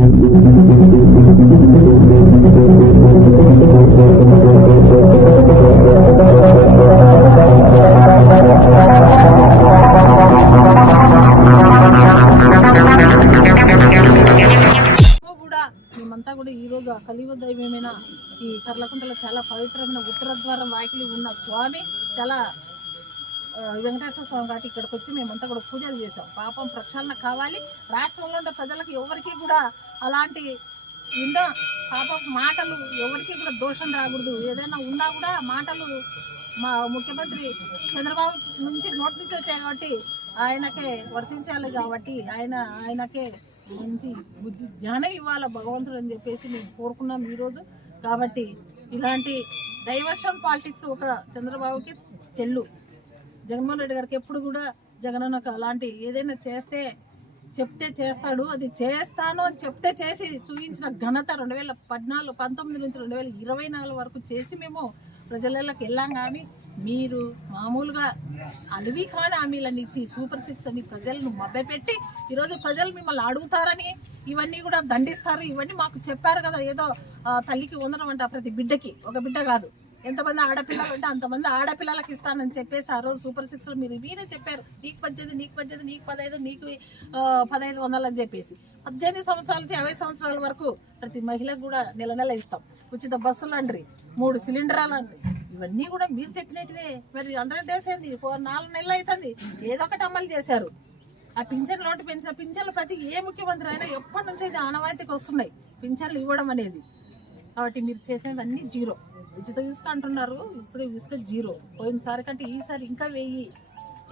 మేమంతా కూడా ఈరోజు ఆ కలియుగ దైవమైన ఈ కర్లకుంటలో చాలా పవిత్రమైన ఉత్తర ద్వారం వాకిలి ఉన్న స్వామి చాలా వెంకటేశ్వర స్వామి కాబట్టి ఇక్కడికి వచ్చి మేమంతా కూడా పూజలు చేసాం. పాపం ప్రక్షాళన కావాలి. రాష్ట్రంలో ఉన్న ప్రజలకు ఎవరికి కూడా అలాంటి ఉన్న పాపం మాటలు ఎవరికి కూడా దోషం రాకూడదు. ఏదైనా ఉన్నా కూడా మాటలు మా ముఖ్యమంత్రి చంద్రబాబు నుంచి నోటి నుంచి వచ్చాయి కాబట్టి ఆయనకే వర్తించాలి కాబట్టి ఆయనకే మంచి బుద్ధి జ్ఞానం ఇవ్వాలి భగవంతుడు అని చెప్పేసి మేము కోరుకున్నాం ఈరోజు. కాబట్టి ఇలాంటి డైవర్షన్ పాలిటిక్స్ ఒక చంద్రబాబుకి చెల్లు. జగన్మోహన్ రెడ్డి గారికి ఎప్పుడు కూడా జగనన్నకు అలాంటి ఏదైనా చెప్తే చేస్తాడు. అది చేస్తాను అని చెప్తే చేసి చూపించిన ఘనత 2019 నుంచి 2024 వరకు చేసి మేము ప్రజలలోకి వెళ్ళాం. కానీ మీరు మామూలుగా అలివి కాని హామీలని ఇచ్చి సూపర్ 6 అని ప్రజలను మభ్యపెట్టి ఈరోజు ప్రజలు మిమ్మల్ని అడుగుతారని ఇవన్నీ కూడా దండిస్తారు. ఇవన్నీ మాకు చెప్పారు కదా, ఏదో తల్లికి వందనం అంట ప్రతి బిడ్డకి, ఒక బిడ్డ కాదు, ఎంతమంది ఆడపిల్లలు ఉంటే అంతమంది ఆడపిల్లలకి ఇస్తానని చెప్పేసి ఆ రోజు సూపర్ 6లో మీరు వీరే చెప్పారు. నీకు 18, నీకు 18, నీకు 15, నీకు 1500 అని చెప్పేసి 18 సంవత్సరాల నుంచి 50 సంవత్సరాల వరకు ప్రతి మహిళకు కూడా నెల ఇస్తాం. ఉచిత బస్సులు అండ్రి, 3 సిలిండర్లు అండ్రి, ఇవన్నీ కూడా మీరు చెప్పినట్టువే. మరి 100 days అయింది, 4 నెలలు అవుతుంది, ఏదో ఒకటి అమలు చేశారు. ఆ పింఛన్ లోటు పెంచిన పింఛన్లు ప్రతి ఏ ముఖ్యమంత్రి అయినా ఎప్పటి నుంచి అయితే ఆనవాయితీకి వస్తున్నాయి పింఛన్లు ఇవ్వడం అనేది. కాబట్టి మీరు చేసేది అన్ని జీరో. ఉచిత ఇసుక అంటున్నారు, ఇసుక జీరో. పోయినసారి కంటే ఈసారి ఇంకా 1000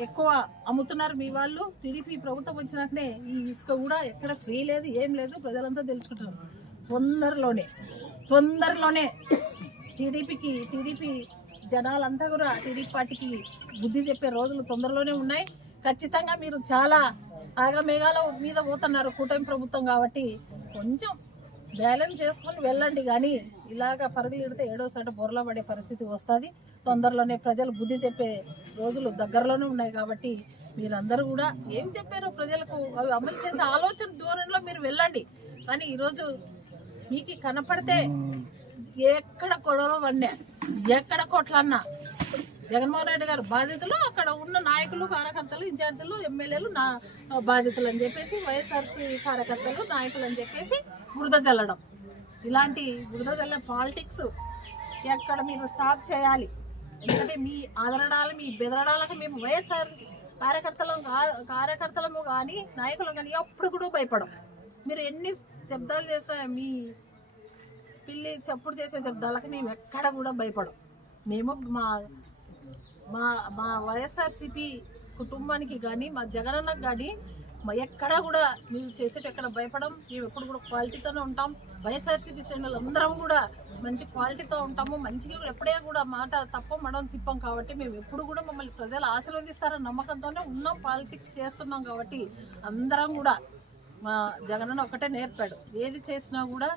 ఎక్కువ అమ్ముతున్నారు మీ వాళ్ళు. టీడీపీ ప్రభుత్వం వచ్చినాకనే ఈ ఇసుక కూడా ఎక్కడ ఫ్రీ లేదు, ఏం లేదు, ప్రజలంతా తెలుసుకుంటారు. తొందరలోనే టీడీపీ జనాలంతా కూడా టీడీపీ పార్టీకి బుద్ధి చెప్పే రోజులు తొందరలోనే ఉన్నాయి. ఖచ్చితంగా మీరు చాలా ఆగమేఘాల మీద పోతున్నారు కూటమి ప్రభుత్వం కాబట్టి కొంచెం బ్యాలెన్స్ చేసుకొని వెళ్ళండి. కానీ ఇలాగా పరుగులు ఇడితే ఏడోసారి బొరలో పడే పరిస్థితి వస్తుంది. తొందరలోనే ప్రజలు బుద్ధి చెప్పే రోజులు దగ్గరలోనే ఉన్నాయి. కాబట్టి మీరందరూ కూడా ఏం చెప్పారో ప్రజలకు అవి అమలు చేసే ఆలోచన ధోరణిలో మీరు వెళ్ళండి. కానీ ఈరోజు మీకు కనపడితే ఎక్కడ గొడవలు పడినా, ఎక్కడ కొట్లన్నా జగన్మోహన్ రెడ్డి గారు బాధితులు, అక్కడ ఉన్న నాయకులు, కార్యకర్తలు, ఇన్ఛార్జీలు, ఎమ్మెల్యేలు నా బాధితులు అని చెప్పేసి, వైఎస్ఆర్సీ కార్యకర్తలు, నాయకులు అని చెప్పేసి బురద చల్లడం, ఇలాంటి బురద చల్లే పాలిటిక్స్ ఎక్కడ మీరు స్టాప్ చేయాలి. ఎందుకంటే మీ ఆదరణాలు, మీ బెదరడాలకు మేము వైఎస్ఆర్ కార్యకర్తలము కానీ నాయకులు కానీ ఎప్పుడు కూడా భయపడం. మీరు ఎన్ని శబ్దాలు చేసినా మీ పిల్లి చప్పుడు చేసే శబ్దాలకు మేము ఎక్కడ కూడా భయపడం. మేము మా వైఎస్ఆర్సీపీ కుటుంబానికి కానీ మా జగనన్నకు కానీ ఎక్కడా కూడా మీరు చేసేట్టు ఎక్కడ భయపడం. మేము ఎప్పుడు కూడా క్వాలిటీతోనే ఉంటాం. వైఎస్ఆర్సీపీ శ్రేణులు అందరం కూడా మంచి క్వాలిటీతో ఉంటాము. మంచిగా ఎప్పుడే కూడా మాట తప్పం తిప్పం. కాబట్టి మేము ఎప్పుడు కూడా మమ్మల్ని ప్రజలు ఆశీర్వదిస్తారని నమ్మకంతోనే ఉన్నాం, పాలిటిక్స్ చేస్తున్నాం. కాబట్టి అందరం కూడా మా జగనన్న ఒకటే నేర్పాడు, ఏది చేసినా కూడా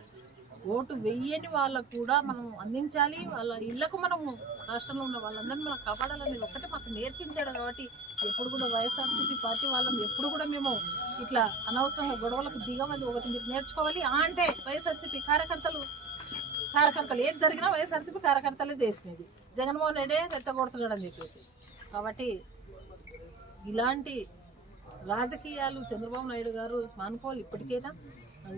ఓటు వెయ్యని వాళ్ళకు కూడా మనం అందించాలి. వాళ్ళ ఇళ్లకు మనము రాష్ట్రంలో ఉన్న వాళ్ళందరినీ మనం కాపాడాలని ఒక్కటే మాకు నేర్పించాడు. కాబట్టి ఎప్పుడు కూడా వైఎస్ఆర్సీపీ పార్టీ వాళ్ళని ఎప్పుడు కూడా మేము ఇట్లా అనవసరంగా గొడవలకు దిగమని ఒకటి మీరు నేర్చుకోవాలి. అంటే వైఎస్ఆర్సీపీ కార్యకర్తలు ఏది జరిగినా వైఎస్ఆర్సీపీ కార్యకర్తలే చేసినది, జగన్మోహన్ రెడ్డి రెచ్చగొడుతున్నాడు అని చెప్పేసి. కాబట్టి ఇలాంటి రాజకీయాలు చంద్రబాబు నాయుడు గారు మానుకోవాలి. ఇప్పటికైనా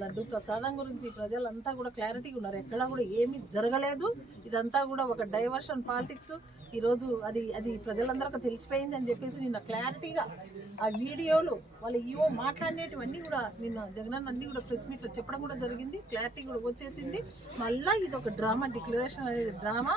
లడ్డు ప్రసాదం గురించి ప్రజలంతా కూడా క్లారిటీగా ఉన్నారు, ఎక్కడా కూడా ఏమీ జరగలేదు. ఇదంతా కూడా ఒక డైవర్షన్ పాలిటిక్స్. ఈరోజు అది ప్రజలందరికీ తెలిసిపోయింది అని చెప్పేసి నిన్న క్లారిటీగా ఆ వీడియోలు వాళ్ళు ఈవో మాట్లాడినటువన్నీ కూడా నిన్న జగనన్న అన్ని కూడా ప్రెస్ మీట్లో చెప్పడం కూడా జరిగింది. క్లారిటీ కూడా వచ్చేసింది. మళ్ళీ ఇది ఒక డ్రామా, డిక్లరేషన్ అనేది డ్రామా.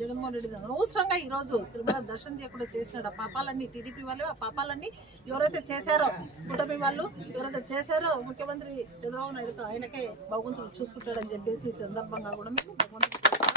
జగన్మోహన్ రెడ్డి అనవసరంగా ఈరోజు తిరుమల దర్శనం చేయకుండా చేసినాడు. ఆ పాపాలన్నీ టీడీపీ వాళ్ళు, ఆ పాపాలన్నీ ఎవరైతే చేశారో కూటమి వాళ్ళు ఎవరైతే చేశారో ముఖ్యమంత్రి చంద్రబాబు నాయుడుతో ఆయనకే భగవంతుడు చూసుకుంటాడని చెప్పేసి సందర్భంగా కూడా మేము భగవంతుడు